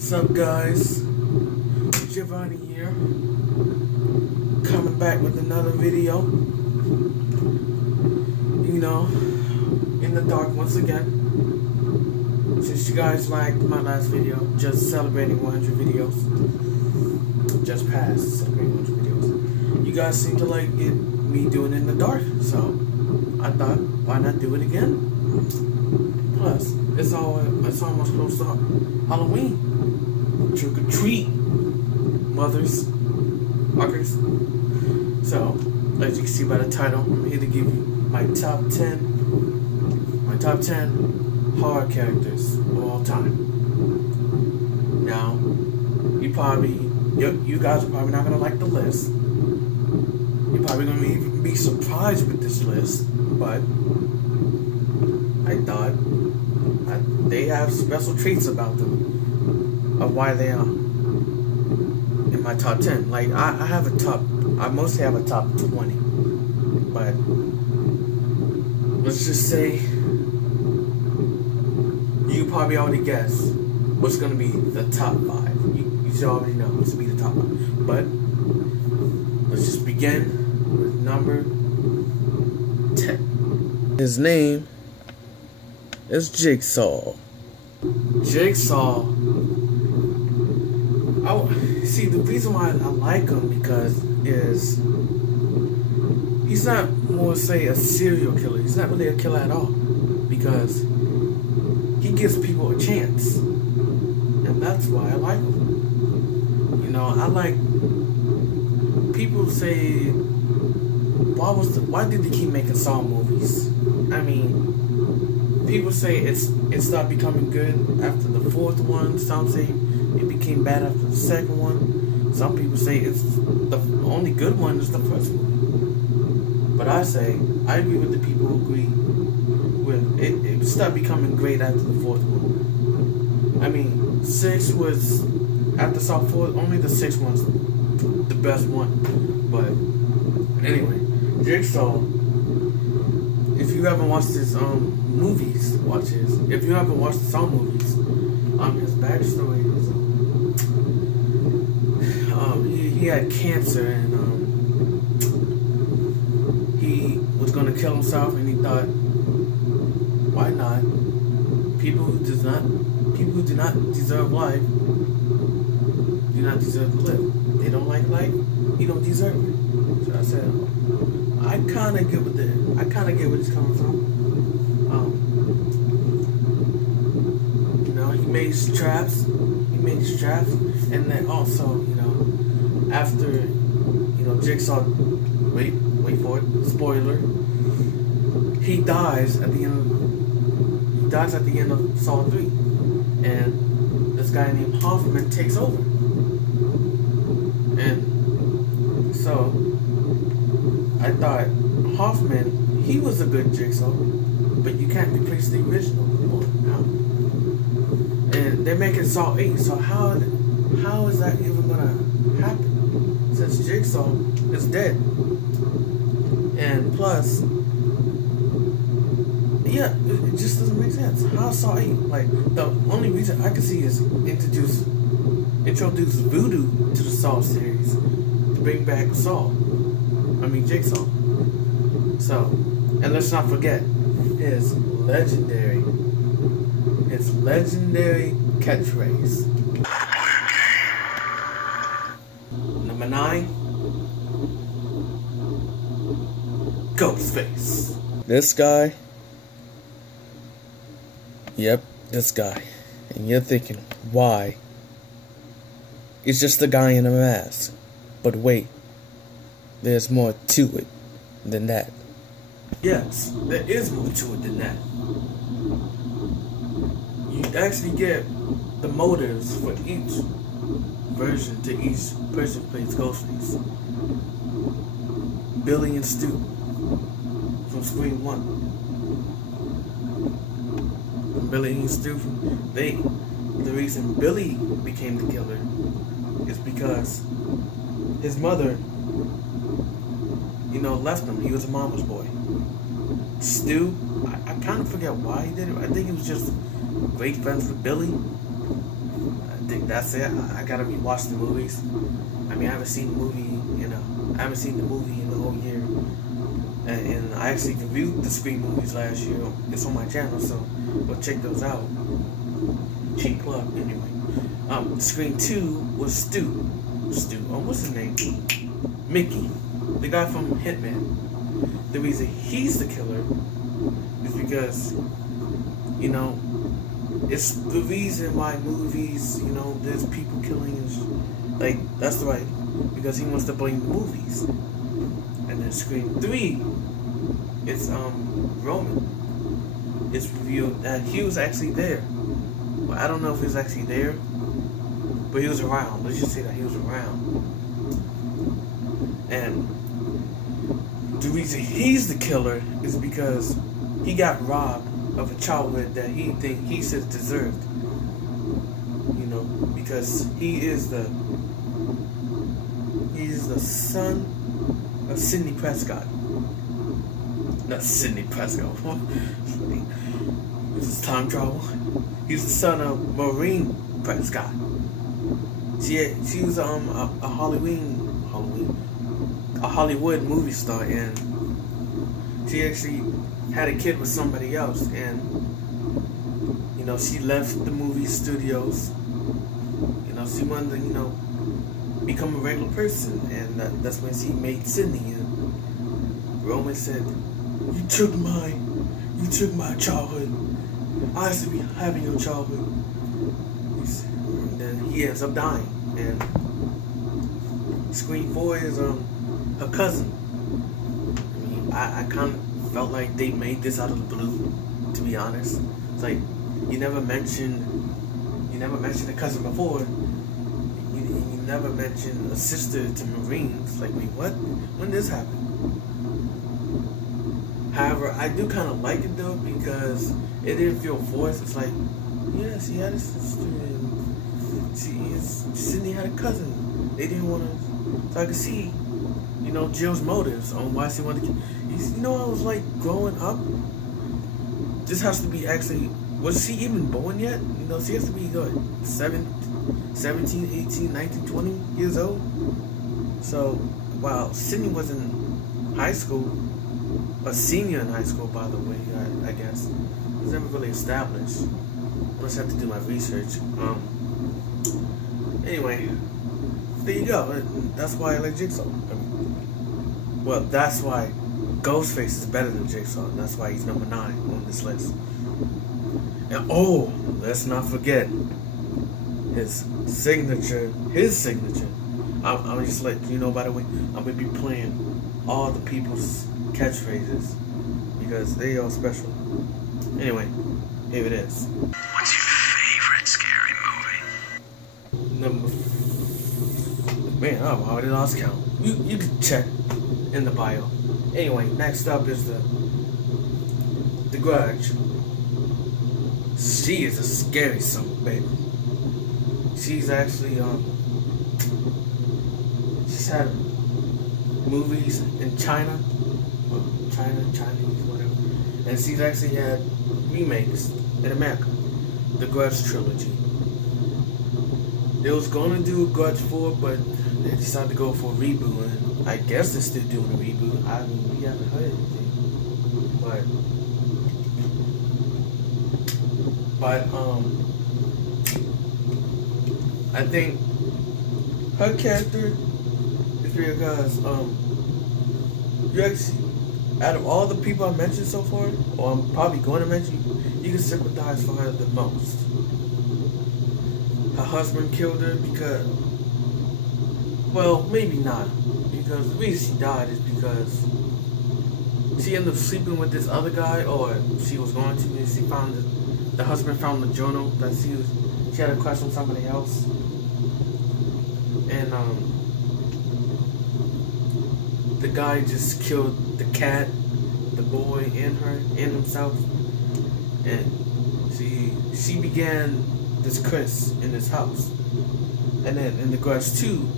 What's up, guys? Giovanni here, coming back with another video. You know, in the dark once again. Since you guys liked my last video, just celebrating 100 videos, just passed celebrating 100 videos. You guys seem to like it, me doing it in the dark, so I thought, why not do it again? Plus, it's almost close to Halloween. Trick or treat, mothers, fuckers. So, as you can see by the title, I'm here to give you my top 10 horror characters of all time. Now, you guys are probably not gonna like the list. You're probably gonna be surprised with this list, but I thought they have special traits about them of why they are in my top 10. Like, I mostly have a top 20, but let's just say you probably already guess what's gonna be the top 5. You should already know what's gonna be the top 5, but let's just begin with number 10. His name is Jigsaw. Jigsaw. See, the reason why I like him because he's not more, say, a serial killer. He's not really a killer at all, because he gives people a chance, and that's why I like him. You know, I like people say, why did they keep making Saw movies? I mean, people say it stopped becoming good after the 4th one. Some say it became bad after the 2nd one. Some people say it's the only good one is the 1st one. But I agree with the people who agree with it stopped becoming great after the 4th one. I mean, 6 was, after Saw 4, only the 6th one's the best one. But anyway, Jigsaw, if you haven't watched his movies, watch his. If you haven't watched the Saw movies, his backstory is he had cancer, and he was gonna kill himself, and he thought, why not? People who do not deserve life do not deserve to live. They don't like life, you don't deserve it. So I said, I kinda get where he's coming from. You know, he made his traps, and then also, you know, after, you know, Jigsaw, wait for it, spoiler, he dies at the end of Saw 3, and this guy named Hoffman takes over. And so I thought Hoffman, he was a good Jigsaw, but you can't replace the original anymore now. And they're making Saw 8, so how is that even gonna happen? Since Jigsaw is dead. And plus, yeah, it just doesn't make sense. How Saw 8? Like, the only reason I can see is introduce voodoo to the Saw series to bring back Jigsaw. So, and let's not forget his legendary catchphrase. Number 9, Ghostface. This guy. Yep, this guy. And you're thinking, why? It's just a guy in a mask. But wait, there's more to it than that. Yes, there is more to it than that. You actually get the motives for each version to each person who plays Ghostface. Billy and Stu from Scream 1. Billy and Stu, the reason Billy became the killer is because his mother, you know, left him. He was a mama's boy. Stu, I kind of forget why he did it. I think he was just great friends with Billy. I think that's it. I gotta rewatch the movies. I mean, I haven't seen the movie, I haven't seen the movie in the whole year. And I actually reviewed the Scream movies last year. It's on my channel, so go check those out. Cheap plug, anyway. Scream 2 was Stu. What's his name? Mickey, the guy from Hitman. The reason he's the killer is because, it's the reason why movies, there's people killing and like, that's right, because he wants to blame the movies. And then Scream 3, it's Roman. It's revealed that he was actually there. Well, I don't know if he was actually there, but he was around. Let's just say that he was around. And the reason he's the killer is because he got robbed of a childhood that he says deserved. Because he's the son of Sidney Prescott. Not Sidney Prescott. This is time travel. He's the son of Maureen Prescott. She was a Hollywood movie star, and she actually had a kid with somebody else, and she left the movie studios. She wanted to become a regular person, and that's when she made Sidney. And Roman said, "You took my childhood. I should be having your childhood." And then he ends up dying. And Scream 4 is her cousin. I mean, I kind of felt like they made this out of the blue, to be honest. It's like you never mentioned a cousin before. You never mentioned a sister to Marines. Like, wait, what? When this happened? However, I do kind of like it though, because it didn't feel forced. It's like, yeah, she had a sister, and Sidney had a cousin. They didn't want to, so I could see, Jill's motives on why she wanted to. I was like, growing up, this has to be actually, was she even born yet? She has to be what, 17, 18, 19, 20 years old. So while Sidney was in high school, a senior in high school, by the way, I guess. It was never really established. I just have to do my research. Anyway, there you go. That's why I like Jigsaw. Well, that's why Ghostface is better than Jigsaw. And that's why he's number 9 on this list. And let's not forget his signature. I'm just let you know, by the way, I'm gonna be playing all the people's catchphrases because they are special. Anyway, here it is. What's your favorite scary movie? Man, I've already lost count. You can check in the bio. Anyway, next up is the Grudge. She is a scary son of a baby. She's actually she's had movies in China, Chinese, whatever, and she's actually had remakes in America. The Grudge trilogy. They was gonna do Grudge 4, but they decided to go for a reboot, and I guess they're still doing a reboot. I mean, we haven't heard anything, but I think her character is because you actually, out of all the people I mentioned so far, or I'm probably going to mention, you can sympathize for her the most. Her husband killed her because, well, maybe not, because the reason she died is because she ended up sleeping with this other guy, or she was going to, and she found the husband found the journal that she had a crush on somebody else, and the guy just killed the cat, the boy, and her, and himself, and she began this curse in this house. And then in the Grudge 2,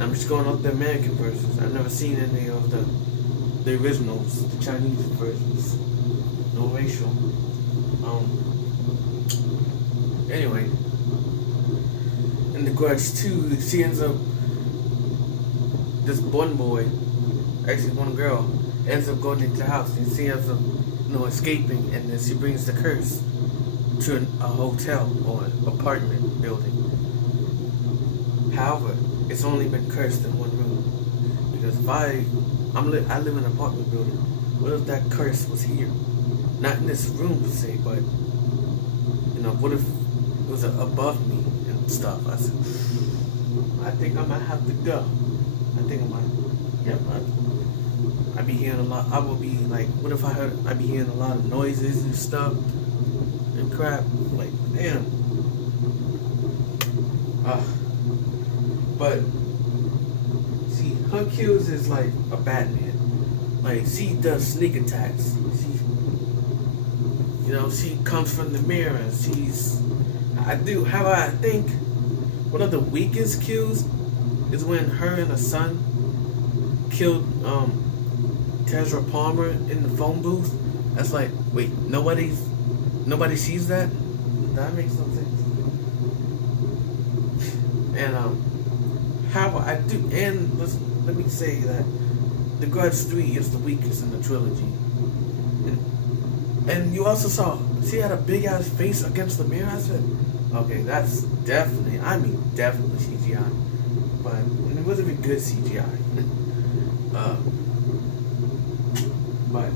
I'm just going off the American versions. I've never seen any of the originals, the Chinese versions. No racial. Anyway, Grudge 2, she ends up, this one boy, actually one girl, ends up going into the house and she ends up, escaping, and then she brings the curse to a hotel or an apartment building. However, it's only been cursed in one room, because if I live in an apartment building, what if that curse was here? Not in this room per se, but what if it was above me and stuff? I said, I think I might have to go. I think I might. Yep. I'd be hearing a lot. I would be like, what if I'd be hearing a lot of noises and stuff and crap. Like, damn. But see, her kills is like a Batman. Like, she does sneak attacks. She comes from the mirror. I think one of the weakest kills is when her and her son killed Tezra Palmer in the phone booth. That's like, wait, nobody sees that? That makes no sense. And let me say that The Grudge 3 is the weakest in the trilogy. And you also saw she had a big ass face against the mirror. I said, okay, that's definitely CGI. But it wasn't even good CGI. But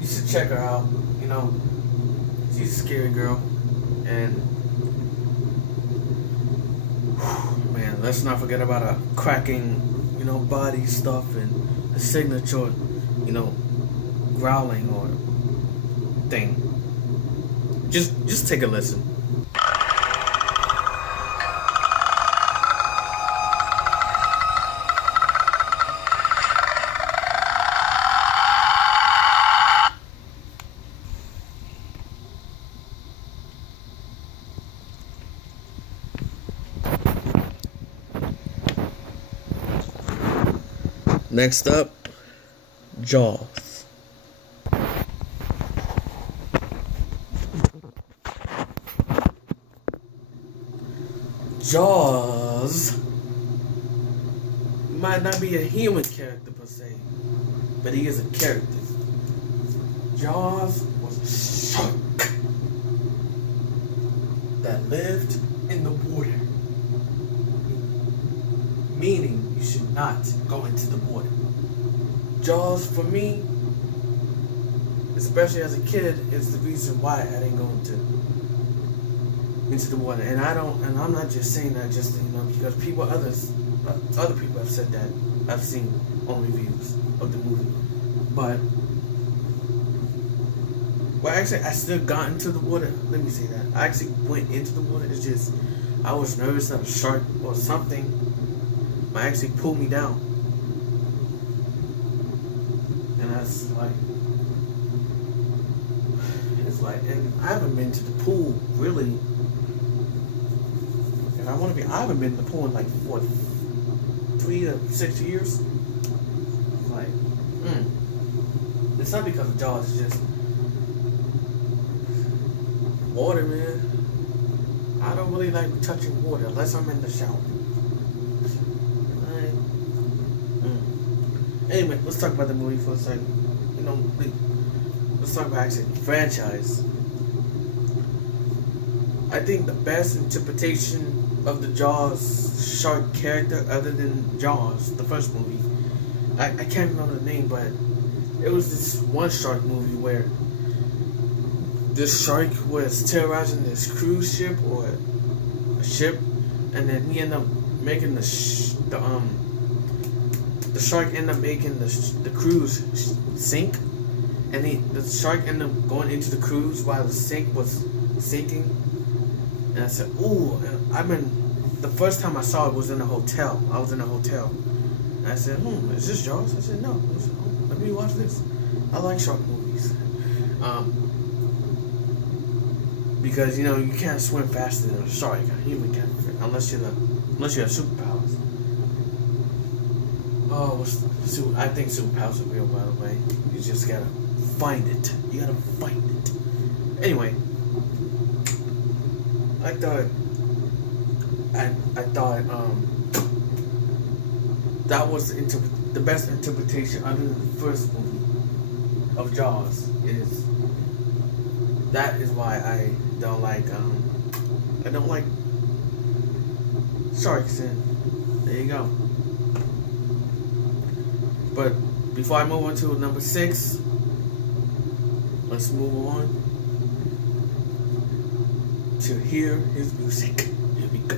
you should check her out. She's a scary girl. And man, let's not forget about her cracking, body stuff and the signature, growling or thing. Just take a listen. Next up, Jaws. Jaws might not be a human character per se, but he is a character. Jaws was a shark that lived in the water, meaning you should not go into the water. Jaws, for me, especially as a kid, is the reason why I didn't go into the water. And I'm not just saying that just because other people have said that. I've seen on reviews of the movie. But actually I still got into the water. Let me say that. I actually went into the water. It's just I was nervous that a shark or something might actually pull me down. And that's like, it's like, and I haven't been to the pool really. If I want to be, I haven't been to the pool in like what, 3 to 6 years. Like, it's not because of Jaws. It's just water, man. I don't really like touching water unless I'm in the shower. Anyway, let's talk about the movie for a second. Let's talk about actually the franchise. I think the best interpretation of the Jaws shark character, other than Jaws, the first movie, I can't remember the name, but it was this one shark movie where this shark was terrorizing this cruise ship or a ship, and then he ended up making the shark ended up making the cruise sink, and the shark ended up going into the cruise while the sink was sinking. And I said, ooh, the first time I saw it was in a hotel. I was in a hotel. And I said, is this Jaws? I said, no. I said, let me watch this. I like shark movies. Because, you can't swim faster than a shark. A human can't, unless you have superpowers. Oh, I think superpowers are real, by the way. You just gotta find it. You gotta find it. Anyway, I thought I thought that was the best interpretation other than the first movie of Jaws. That is why I don't like sharks. And there you go. But before I move on to number 6, let's move on to hear his music. Here we go.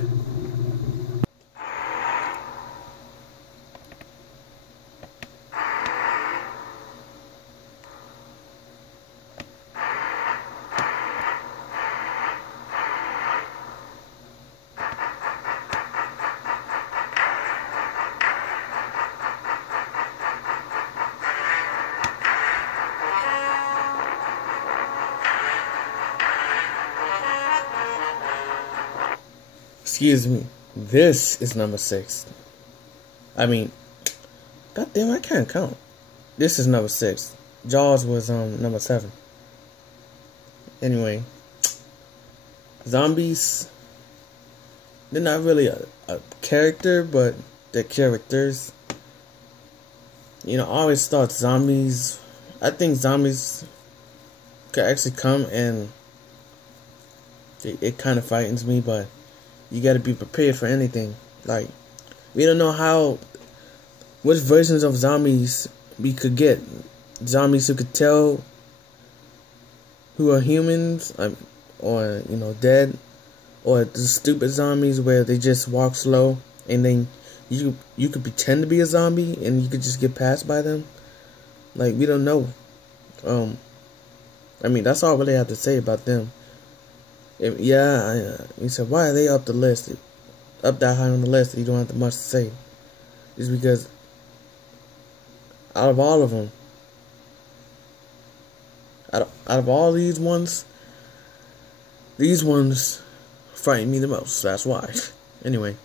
Excuse me. This is number 6. I mean, goddamn, I can't count. This is number 6. Jaws was number 7. Anyway, zombies. They're not really a character, but they're characters. You know, I always thought zombies. I think zombies could actually come, and it kind of frightens me, but you gotta be prepared for anything. Like, we don't know which versions of zombies we could get. Zombies who could tell who are humans, or, you know, dead. Or the stupid zombies where they just walk slow, and then you could pretend to be a zombie, and you could just get passed by them. Like, we don't know. I mean, that's all I really have to say about them. Yeah, you said, why are they up the list? Up that high on the list, you don't have much to say. It's because out of all of them, out of all these ones frighten me the most. That's why. Anyway,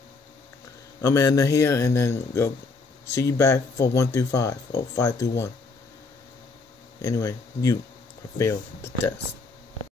I'm gonna end here, and then we'll see you back for 1 through 5, or 5 through 1. Anyway, you failed the test.